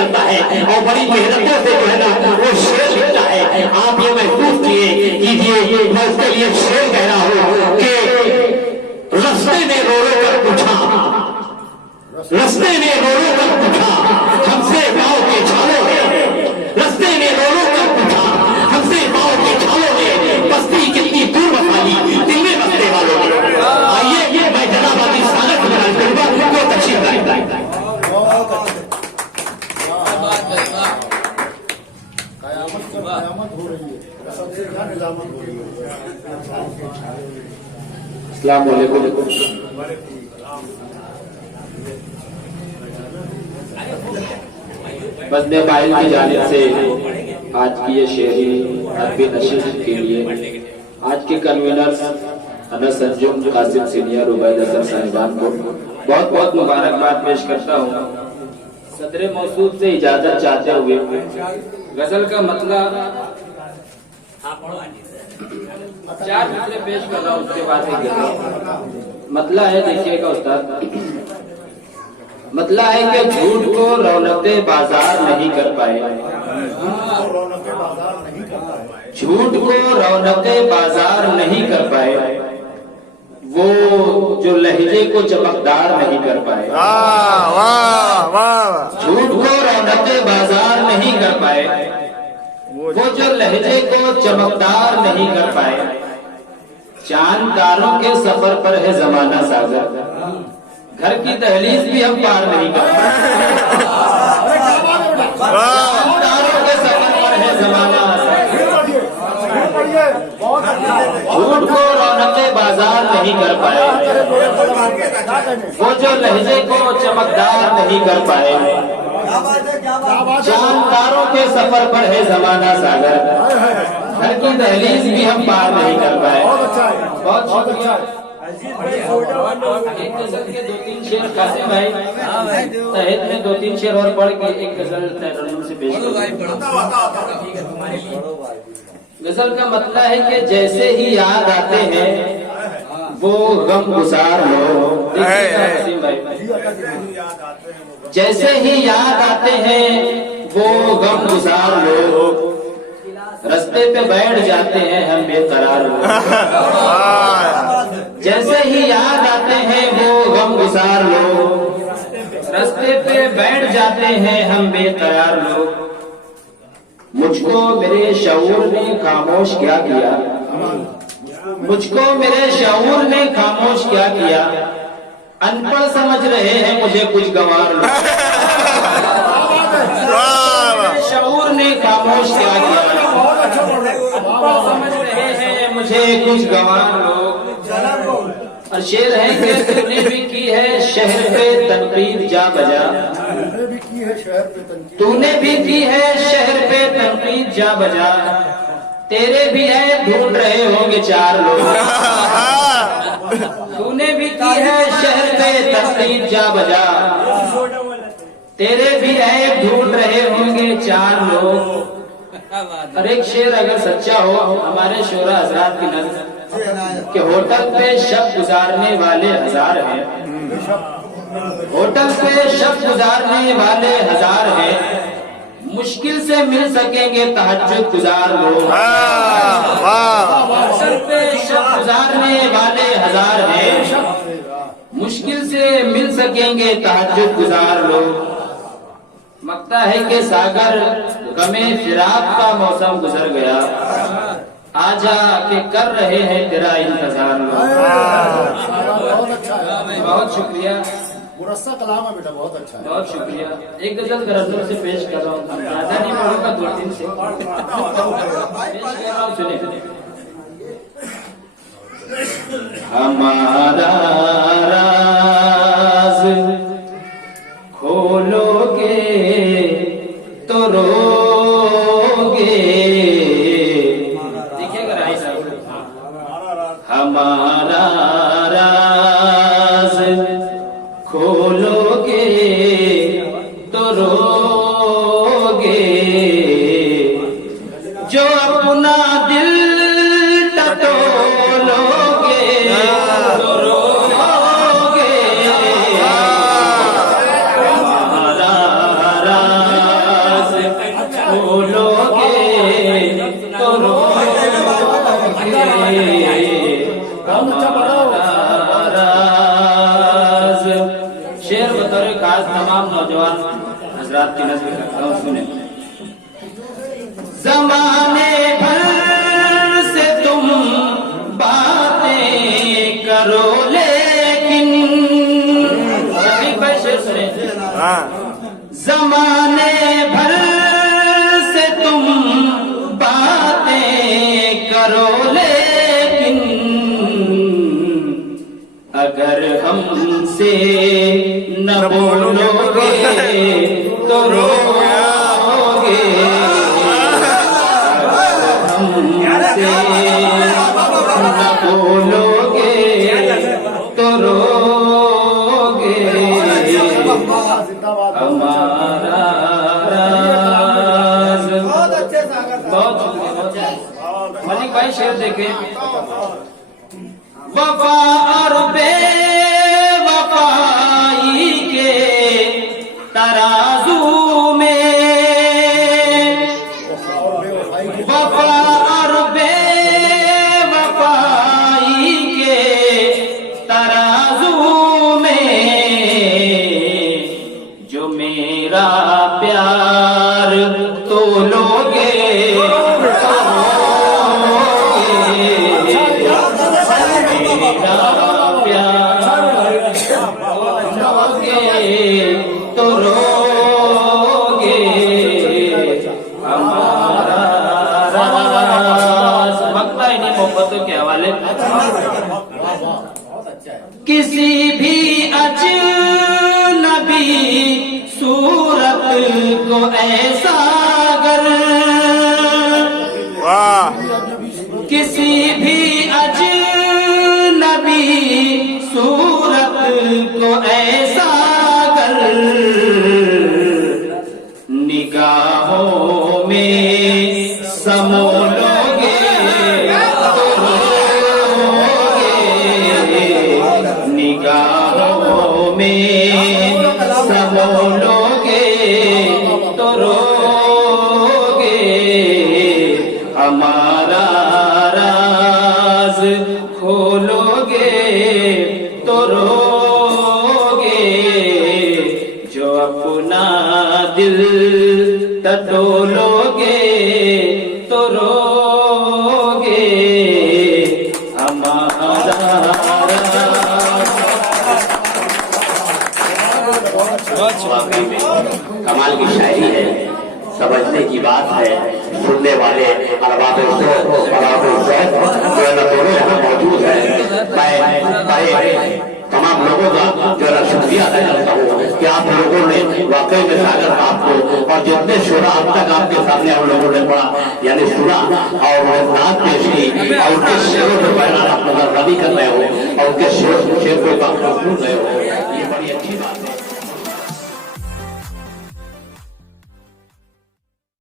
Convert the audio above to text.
निकलता है और बड़ी मेहनतों से जो है ना वो शेर लिखता है। आप ये महसूस कीजिए, मैं उसके लिए शेर कह रहा हूं कि रस्ते ने रो रो कर पूछा, रस्ते ने रो रो कर पूछा हमसे गांव के छालों में, रस्ते ने रो रो कर पूछा हमसे गांव के छालों में, बस्ती कितनी दूर बसाली दिल में बसने वालों ने। आइए मैं जनाबादी स्वागत बयान करूंगा तो तशरीफ लाए। अस्सलाम वालेकुम। बंदे बाइल की जानिब से आज की ये शेरी अरबी नशीद के लिए आज के कन्वीनर अनस अंजुम कासिम सीनियर उबैद असर साहिबान को बहुत बहुत मुबारकबाद पेश करता हूँ। सदर मौसूद से इजाजत चाहते हुए गजल का मतलब 4 मिसरे पेश कर रहा हूँ, उसके बाद मतला है। देखिएगा उस्ताद, मतला है कि झूठ को रौनते बाजार नहीं कर पाए, झूठ को रौनते बाजार नहीं कर पाए, वो जो लहजे को चमकदार नहीं कर पाए। झूठ को रौनते बाजार नहीं कर पाए, वो जो लहजे को चमकदार नहीं कर पाए। चांद तारों के सफर पर है जमाना सागर, घर की दहलीज भी हम पार नहीं कर पाए। चांद तारों के सफर पर है जमाना सागर, झूठ को रौनके बाजार नहीं कर पाए, वो जो लहजे को चमकदार नहीं कर पाए। चांद तारों के सफर पर है जमाना सागर, घर की दहलीज भी हम पार नहीं कर पाए। बहुत शुक्रिया। एक गजल के 2-3 शेर कासिम भाई तहत में 2-3 शेर और पढ़ के एक गजल तहरीर से पेश करूं। गजल का मतलब है कि जैसे ही याद आते हैं वो गम गुजार लोग, कासिम भाई जैसे ही याद आते हैं वो गम गुजार लोग, रास्ते पे बैठ जाते हैं हम बेकरार लोग। जैसे ही याद आते हैं वो गम गुजार लोग, रास्ते पे बैठ जाते हैं हम बेकरार लोग। मुझको मेरे शऊर ने खामोश क्या किया, मुझको मेरे शऊर ने खामोश क्या किया, अनपढ़ समझ रहे हैं मुझे कुछ गंवार लोग। शऊर ने खामोश क्या किया, अनपढ़ समझ रहे हैं मुझे कुछ गंवार लोग। और शेर है कि तूने भी की है शहर पे तनकीद जा बजा, तूने भी की है शहर पे तनकीद जा बजा, तेरे भी है ढूंढ रहे होंगे 4 लोग। तूने भी की है शहर पे तनकीद जा बजा, तेरे भी है ढूंढ रहे होंगे 4 लोग। और एक शेर अगर सच्चा हो हमारे शोरा हजरात की नजर कि होटल पे शब गुजारने वाले 1000 हैं, होटल पे शब गुजारने वाले 1000 हैं, मुश्किल से मिल सकेंगे तहज्जुद गुजार लोग। होटल पे शब गुजारने वाले 1000 हैं, मुश्किल से मिल सकेंगे तहज्जुद गुजार लोग। मकता है कि सागर गमे फिराक का मौसम गुजर गया, आजा के कर रहे हैं तेरा इंतजार लोग। बहुत शुक्रिया, मुरस्सा कलाम है बेटा, बहुत अच्छा है। बहुत शुक्रिया। एक गजल गरजों से पेश कर रहा हूँ, ज्यादा नहीं पढ़ूंगा, 2-3 से पेश कर रहा हूँ, सुनिए। हमारा राज खोलोगे तो रोगे, देखिएगा राय साहब, हमारा राज खोलोगे तो रोगे, जो अपना दिल टटोलोगे तो रोगे। बतौर खास तमाम नौजवान हजरात की नजर करता हूँ, सुने। जमाने भर से तुम बातें करो लेकिन, शफीक भाई शेर सुने। जमाने भर से तुम बातें करो लेकिन, अगर हमसे न बोलोगे तो रोओगे, हमसे न बोलोगे तो रोगे, हमारा राज। बहुत मलिक भाई शेर देखे। वफा और बेवफाई के तराजू में, वफा और बेवफाई के तराजू में, जो मेरा प्यार तोलोगे तो रोगे, हमारा राज। वक्ता इन्हीं मोहब्बतों के हवाले। किसी भी अजनबी सूरत को ऐसा अगर, किसी भी अजनबी सूरत को ऐसा अगर निगाहों में समोलोगे तो रोगे, निगाहों में समोलोगे तो रोगे, हमारा राज खोलोगे तो रोगे, जो अपना दिल टटोलोगे तो रोगे, हमारा वाकई में कमाल की शायरी है, समझने की बात है। सुनने वाले अरबाब ज़ौक़ जो है ना दोनों यहाँ मौजूद है। मैं तमाम लोगों का जो है शुक्रिया अदा करता हूँ कि आप लोगों ने वाकई में सागर साहब को और जितने शुरा अब तक आपके सामने हम लोगों ने पढ़ा यानी सुना और नात पेश की और उनके शेरों को बयान आप नजर रवि कर रहे हो और उनके शेर को सुन रहे हो, ये बड़ी अच्छी बात है।